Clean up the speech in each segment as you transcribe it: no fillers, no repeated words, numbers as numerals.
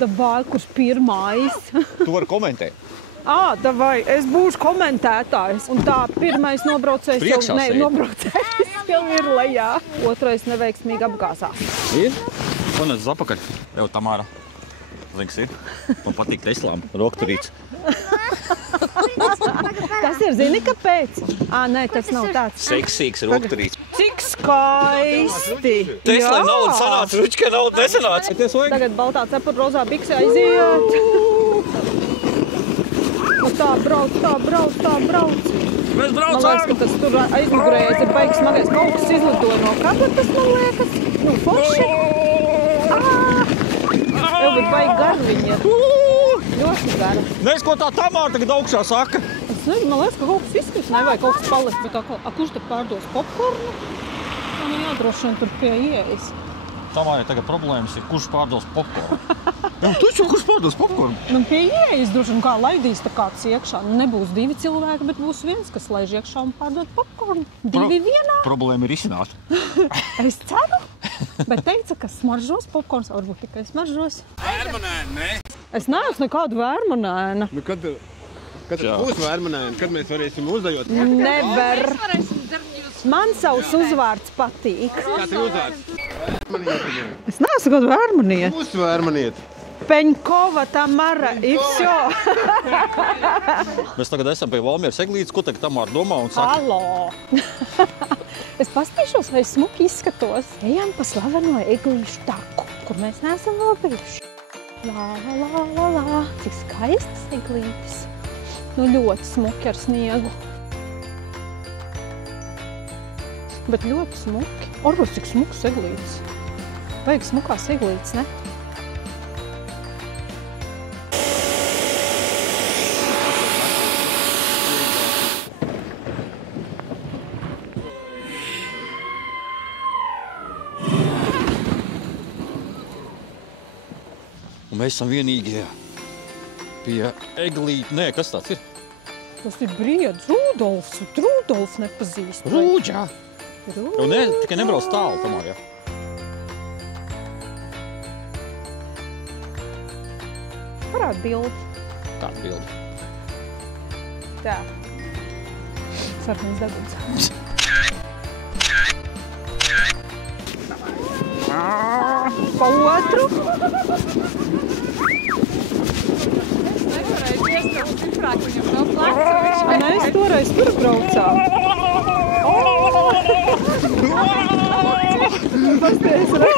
Davai, kurš pirmais? Tu vari komentēt. Davai, es būšu komentētājs. Un tā, pirmais nobraucējs jau ir lejā. Otrais neveiksmīgi apgāzās. Ir? Ko nes uz apakaļ? Tev, Tamāra. Zini, kas ir? Man patīk Teslām. Rokturīts. Tas ir, zini, kāpēc? Nē, tas nav tāds. Seksīgs rokturīts. Cik skaisti! Teslām nauda sanāca, Ručkai nauda nesanāca. Tagad baltā cepura rozā bikse aiziet. Tā brauc. Mēs braucām! Man liekas, ka tas tur aizmugurējais ir baigs smagais. Kaut kas izlidoja no kabatas, man liekas. Nu, forši. Tev ir baigi gar viņa. Ļoti gara. Nes, ko tā Tamāra tagad augšā saka? Es nezinu, man liekas, ka kaut kas izskris, vai kaut kas paliks. Bet kurš te pārdos popkornu? Man jādroši vien tur pie ieejas. Tamārai tagad problēmas ir, kurš pārdos popkornu. Taču, kurš pārdos popkornu? Nu, pie ieejas droši vien kā laidīs tā kāds iekšā. Nu, nebūs 2 cilvēki, bet būs viens, kas laiž iekšā un pārdod popkornu. 2 vienā. Problēma ir izcināta. Es ceru. Bet teica, ka smaržos popkorns, varbūt tikai smaržos. Vērmanēna, ne? Es neesmu nekādu vērmanēna. Nu, kad būs vērmanēna, kad mēs varēsim uzdajot? Nevar. Man savs uzvārds patīk. Kā tev uzvārds? Vērmanieti. Es neesmu kādu vērmanieti. Būs vērmanieti. Peņkova Tamara, ir šo. Mēs tagad esam pie Valmieras eglītes, ko tagad Tamāra domā un saka? Halo! Es pastīšos, vai smuki izskatos. Ejam pa slaveno eglīšu taku, kur mēs neesam vēl bijuši. Lā. Cik skaistas eglītes. Nu, ļoti smuki ar sniegu. Bet ļoti smuki. Orvars, cik smukas eglītes. Vajag smukās eglītes, ne? Un mēs esam vienīgie pie eglīte. Nē, kas tāds ir? Tas ir Briedz, Rudolfs. Rudolfs nepazīst. Rūģā! Tev tikai nebrauc tālu, Tamāra, jā? Parād bildi. Kāda bildi? Tā. Sarkans deguns. Pa otru. Mēs toreiz tur braucām. Pasties, re?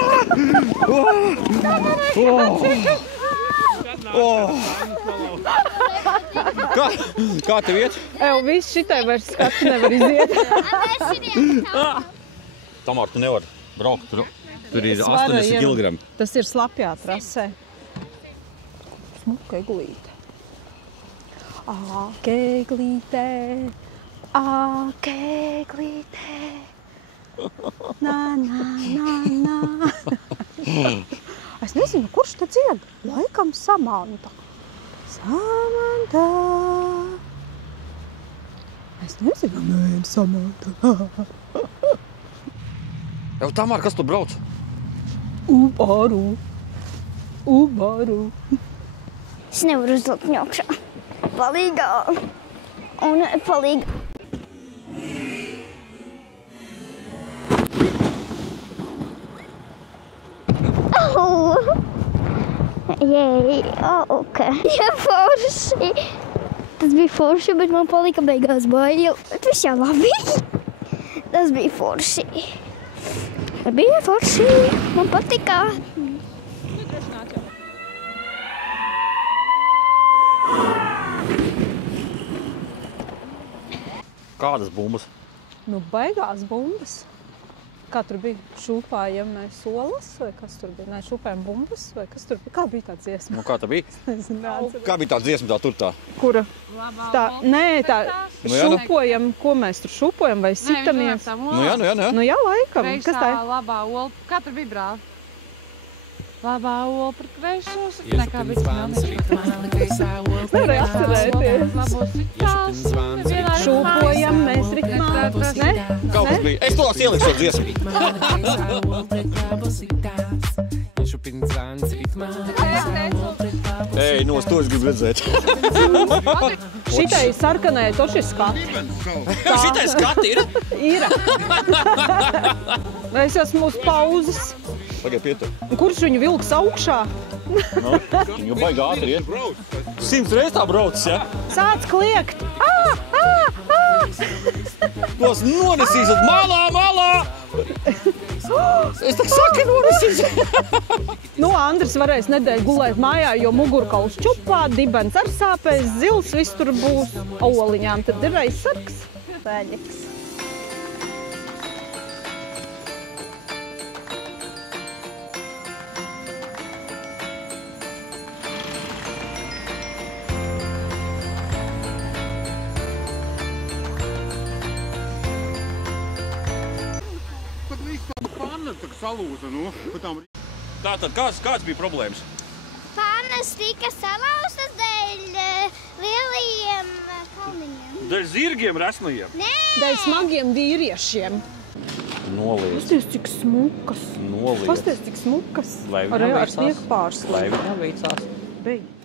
Kā tev iet? Viss šitai vairs skatu nevar iziet. Tamāra, tu nevari braukt. Tur ir 80 kg. Tas ir slapjā trasē. Smuka eglīte. Eglīte. Eglīte. Na. Es nezinu, kurš te dzied. Laikam Samanta. Samanta. Es nezinu. Nē, Samanta. Jau Tamāra, kas tu brauc? Ubaru. Es nevaru uzlikt ņokšā. Palīgā. Un palīgā. Ok. Jā, forši. Tas bija forši, bet man palika beigās bail. Bet viss jau labi. Tas bija forši. Bija forši. Man patika. Kādas bumbas? Nu, baigās bumbas. Kā tur bija? Šūpājam solas, vai kas tur bija? Nē, šūpājam bumbas, vai kas tur bija? Kā bija tā dziesma? Nu, kā tā bija? Nezinu. Kā bija tā dziesma tā tur tā? Kura? Tā, nē, tā šūpojam, ko mēs tur šūpojam, vai sitamies? Nu jā. Nu jā, laikam. Kas tā ir? Labā ola. Kā tur bija, brāl? Labā ola par kreisos. Nekā bija Nevarēja atcerēties. Šūpojam mēs ritmā. Ne? Kaut kas bija. Es tolās ieliku šo dziesmu. Ich bin 20 Mal. Ej, no, to es gribu redzēt. Šitai sarkanai, to šis skati. Šitai skati ir? Ir. Es esmu uz pauzes. Pagaid, pietur. Kurš viņu vilks augšā? Nu, viņu baigi ātri iet. 100 reiz tā braucis, ja? Sāc kliegt. Tos nonesīsiet malā! Es tak saki nonesīsiet. Nu, Andris varēs nedēļu gulēt mājā, jo mugurkauls čupā, dibens ar sāpēs, zils, viss tur būs oliņām. Tad ir aizsargs. Pēļiks. Salūza, nu. Tātad, kāds bija problēmas? Pannas tika salauztas dēļ lielajiem kalniņiem. Dēļ zirgiem resnajiem? Nē! Dēļ smagiem vīriešiem. Noliec. Pasties, cik smukas. Noliec. Pasties, cik smukas. Lai Ar viņam snieku pārslu. Lai viņam veicās. Beidz.